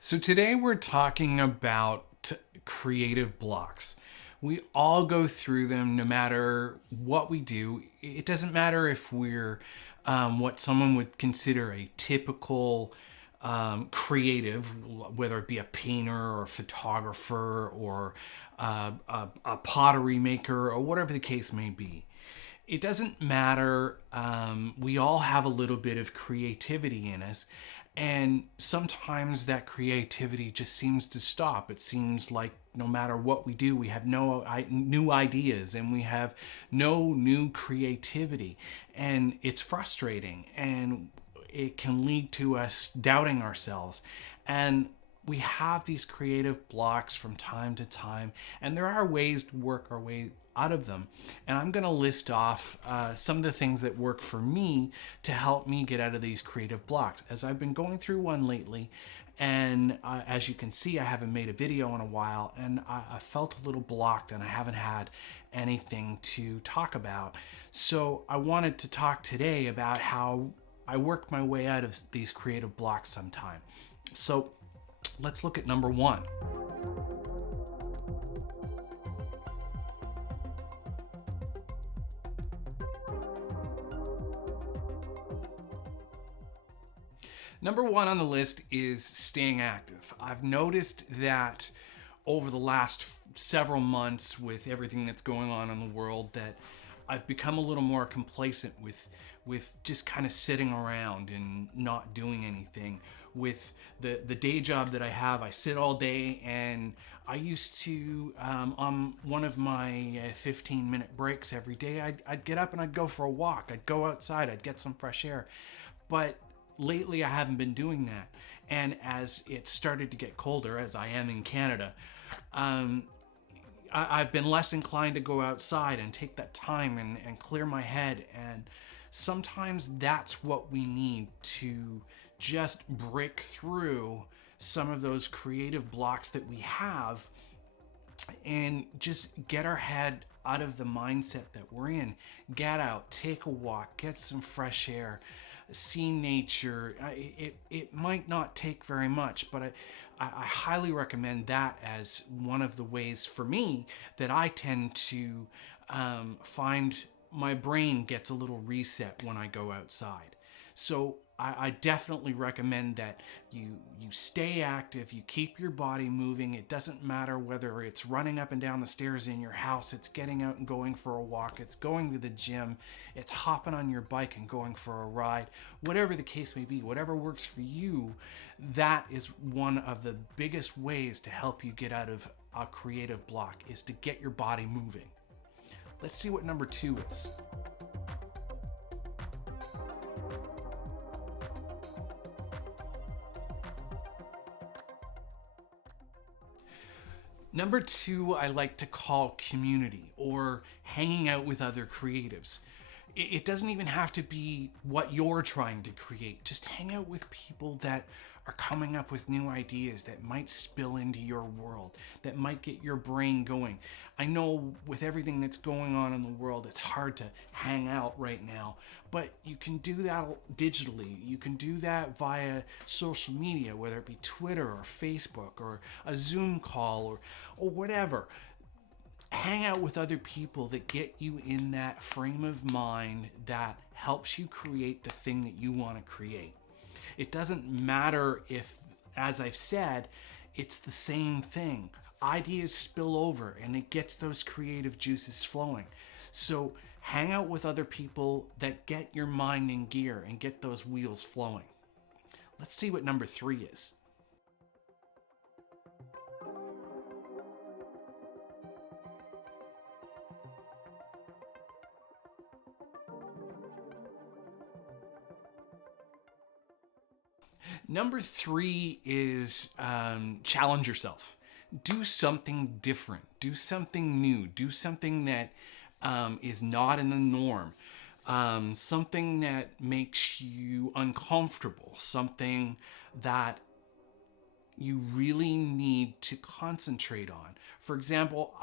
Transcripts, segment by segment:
So today we're talking about creative blocks. We all go through them no matter what we do. It doesn't matter if we're what someone would consider a typical creative, whether it be a painter or a photographer or a pottery maker or whatever the case may be. It doesn't matter. We all have a little bit of creativity in us. And sometimes that creativity just seems to stop. It seems like no matter what we do, we have no new ideas and we have no new creativity. And it's frustrating and it can lead to us doubting ourselves. And we have these creative blocks from time to time, and there are ways to work our way out of them. And I'm going to list off some of the things that work for me to help me get out of these creative blocks. As I've been going through one lately, and as you can see, I haven't made a video in a while, and I felt a little blocked, and I haven't had anything to talk about. So I wanted to talk today about how I work my way out of these creative blocks sometime. So let's look at number one. Number one on the list is staying active. I've noticed that over the last several months, with everything that's going on in the world, that I've become a little more complacent with just kind of sitting around and not doing anything. With the day job that I have, I sit all day, and I used to on one of my 15-minute breaks every day, I'd get up and I'd go for a walk. I'd go outside. I'd get some fresh air. But lately I haven't been doing that. And as it started to get colder, as I am in Canada, I've been less inclined to go outside and take that time and clear my head. And sometimes that's what we need to just break through some of those creative blocks that we have and just get our head out of the mindset that we're in. Get out, take a walk, get some fresh air, see nature. It might not take very much, but I highly recommend that as one of the ways for me that I tend to find my brain gets a little reset when I go outside. So I definitely recommend that you stay active, you keep your body moving. It doesn't matter whether it's running up and down the stairs in your house, it's getting out and going for a walk, it's going to the gym, it's hopping on your bike and going for a ride. Whatever the case may be, whatever works for you, that is one of the biggest ways to help you get out of a creative block, is to get your body moving. Let's see what number two is. Number two, I like to call community, or hanging out with other creatives. It doesn't even have to be what you're trying to create. Just hang out with people that are coming up with new ideas that might spill into your world, that might get your brain going. I know with everything that's going on in the world, it's hard to hang out right now, but you can do that digitally. You can do that via social media, whether it be Twitter or Facebook or a Zoom call or whatever. Hang out with other people that get you in that frame of mind that helps you create the thing that you want to create. It doesn't matter if, as I've said, it's the same thing. Ideas spill over and it gets those creative juices flowing. So hang out with other people that get your mind in gear and get those wheels flowing. Let's see what number three is. Number three is challenge yourself. Do something different. Do something new. Do something that is not in the norm. Something that makes you uncomfortable. Something that you really need to concentrate on. For example,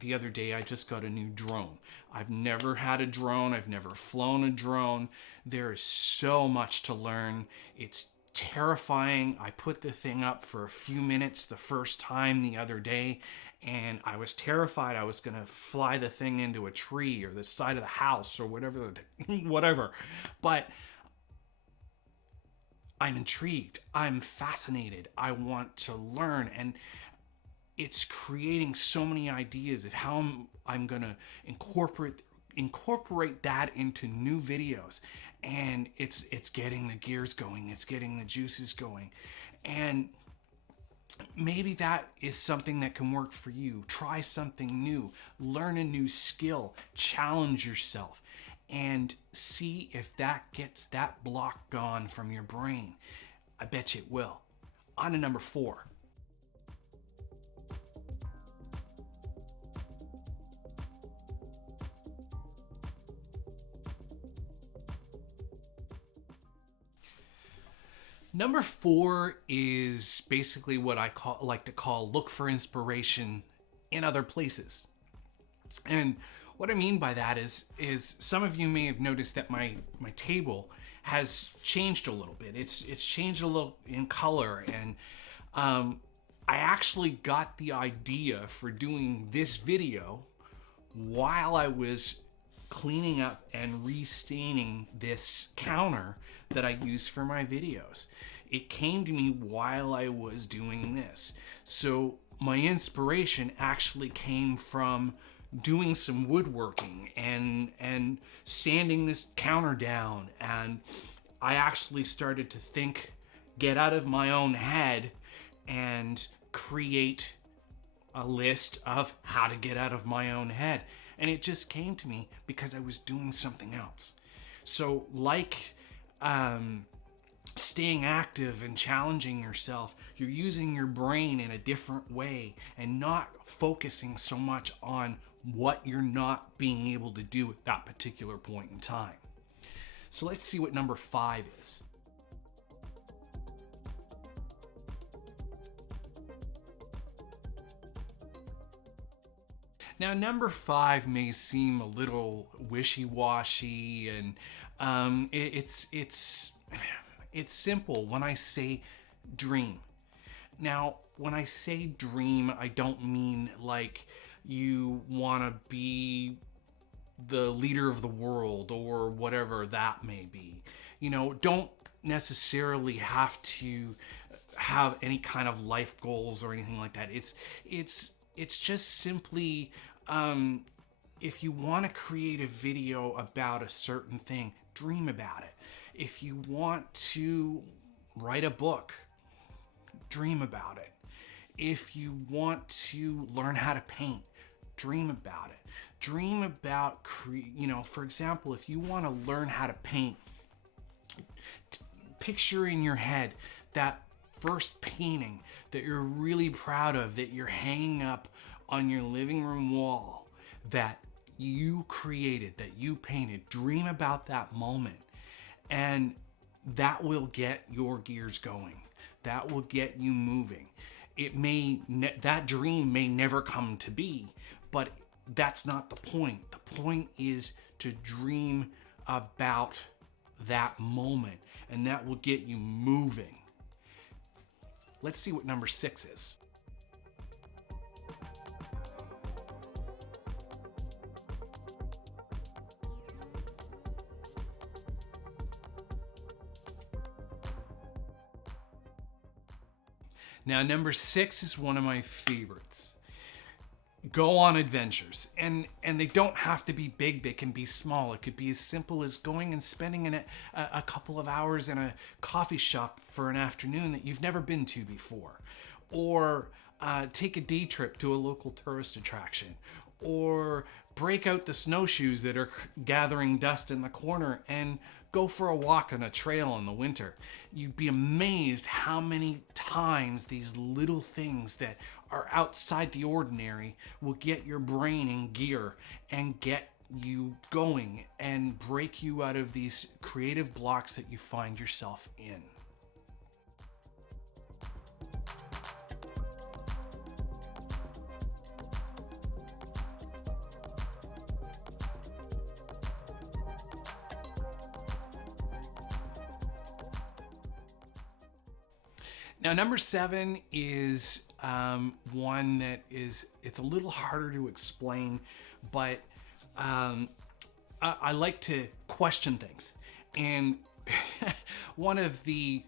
the other day, I just got a new drone. I've never had a drone. I've never flown a drone. There is so much to learn. It's terrifying. I put the thing up for a few minutes the first time the other day, and I was terrified I was going to fly the thing into a tree or the side of the house or whatever. Whatever. But I'm intrigued. I'm fascinated. I want to learn. And it's creating so many ideas of how I'm going to incorporate that into new videos. And it's getting the gears going. It's getting the juices going. And maybe that is something that can work for you. Try something new. Learn a new skill. Challenge yourself. And see if that gets that block gone from your brain. I bet you it will. On to number 4. Number 4 is basically what I like to call look for inspiration in other places. And what I mean by that is some of you may have noticed that my table has changed a little bit. It's changed a little in color, and I actually got the idea for doing this video while I was cleaning up and restaining this counter that I use for my videos. It came to me while I was doing this. So my inspiration actually came from doing some woodworking and sanding this counter down. And I actually started to think, get out of my own head and create a list of how to get out of my own head. And it just came to me because I was doing something else. So like staying active and challenging yourself, you're using your brain in a different way and not focusing so much on what you're not being able to do at that particular point in time. So let's see what number 5 is. Now, number 5 may seem a little wishy-washy, and it's simple when I say dream. Now, when I say dream, I don't mean like you want to be the leader of the world or whatever that may be. You know, don't necessarily have to have any kind of life goals or anything like that. It's just simply if you want to create a video about a certain thing, dream about it. If you want to write a book, dream about it. If you want to learn how to paint, dream about it. Dream about, for example, if you want to learn how to paint, picture in your head that first painting that you're really proud of, that you're hanging up on your living room wall, that you created, that you painted. Dream about that moment, and that will get your gears going. That will get you moving. That dream may never come to be, but that's not the point. The point is to dream about that moment, and that will get you moving. Let's see what number 6 is. Now, number 6 is one of my favorites. Go on adventures. And they don't have to be big. They can be small. It could be as simple as going and spending a couple of hours in a coffee shop for an afternoon that you've never been to before. Or take a day trip to a local tourist attraction. Or break out the snowshoes that are gathering dust in the corner and go for a walk on a trail in the winter. You'd be amazed how many times these little things that are outside the ordinary will get your brain in gear and get you going and break you out of these creative blocks that you find yourself in. Now, number 7 is one that it's a little harder to explain, but I like to question things. And one of the,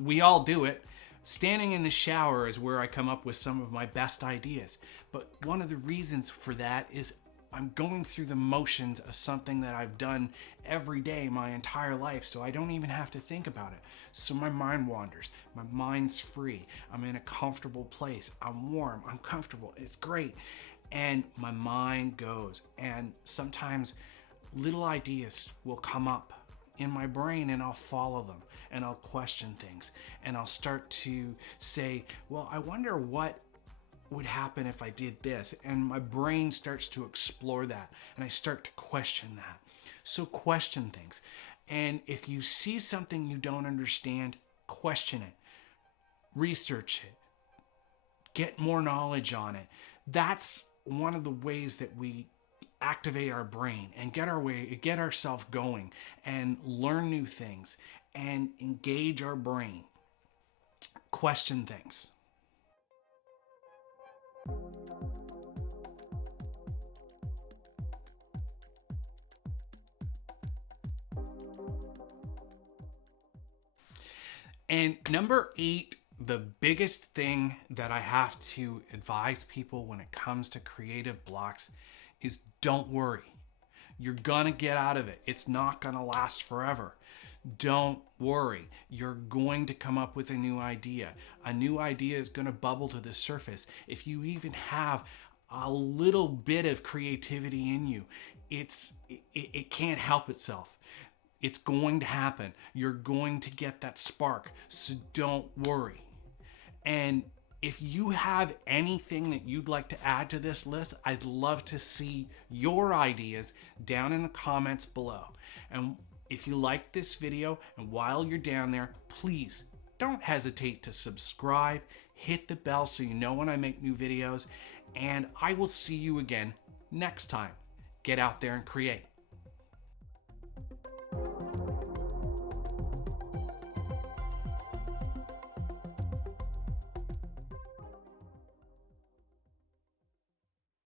we all do it, standing in the shower is where I come up with some of my best ideas. But one of the reasons for that is I'm going through the motions of something that I've done every day my entire life, so I don't even have to think about it. So my mind wanders, my mind's free, I'm in a comfortable place, I'm warm, I'm comfortable, it's great. And my mind goes, and sometimes little ideas will come up in my brain and I'll follow them and I'll question things and I'll start to say, well, I wonder what would happen if I did this, and my brain starts to explore that and I start to question that. So question things, and if you see something you don't understand, question it, research it, get more knowledge on it. That's one of the ways that we activate our brain and get ourselves going and learn new things and engage our brain. Question things. And number 8, the biggest thing that I have to advise people when it comes to creative blocks is don't worry. You're gonna get out of it. It's not gonna last forever. Don't worry. You're going to come up with a new idea. A new idea is gonna bubble to the surface. If you even have a little bit of creativity in you, it can't help itself. It's going to happen. You're going to get that spark. So don't worry. And if you have anything that you'd like to add to this list, I'd love to see your ideas down in the comments below. And if you like this video, and while you're down there, please don't hesitate to subscribe, hit the bell so you know when I make new videos, and I will see you again next time. Get out there and create.